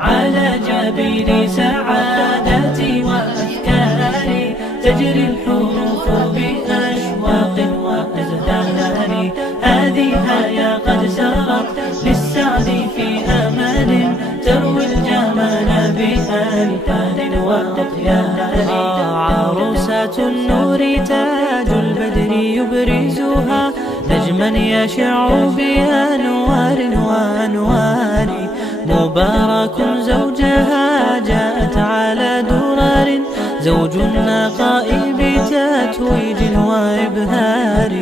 على جبين سعادتي وأفكاري تجري الحروف بأشواق وأزدان. هذه هيا قد سرت للسعد في أمان تروي الجمال بألحان وأطيان. عروسة النور تاج البدر يبرزها نجما يشع بأنوار وأنوار. مبارك زوجها جاءت على درر زوج النقاء بتتويج وإبهار.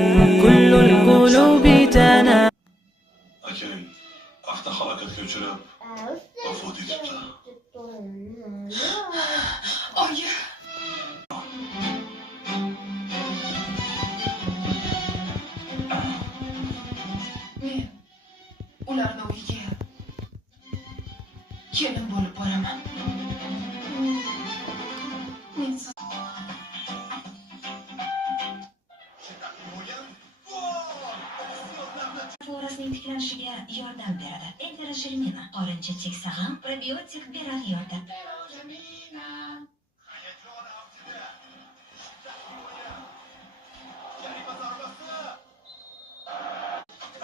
كل القلوب تنا Akang vaqtda halokat ko'chirib vafot etibdi. Oyi. Men ularni uyiga kelin bo'lib boraman. Men florasining tiklanishiga yordam beradi. Enteroshermina qorincha sag'am probiotik beradi yordam.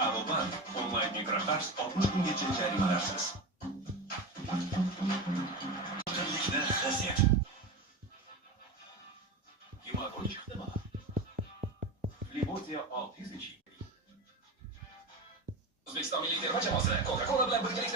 Aloban onlayn mikrokurs 60 kungacha jarimalarsiz. Qirlikni his et. Himoya chiqdimi? Libotia 600 ichki. O'zbekiston milliy terma jamoasi Coca-Cola bilan birgalikda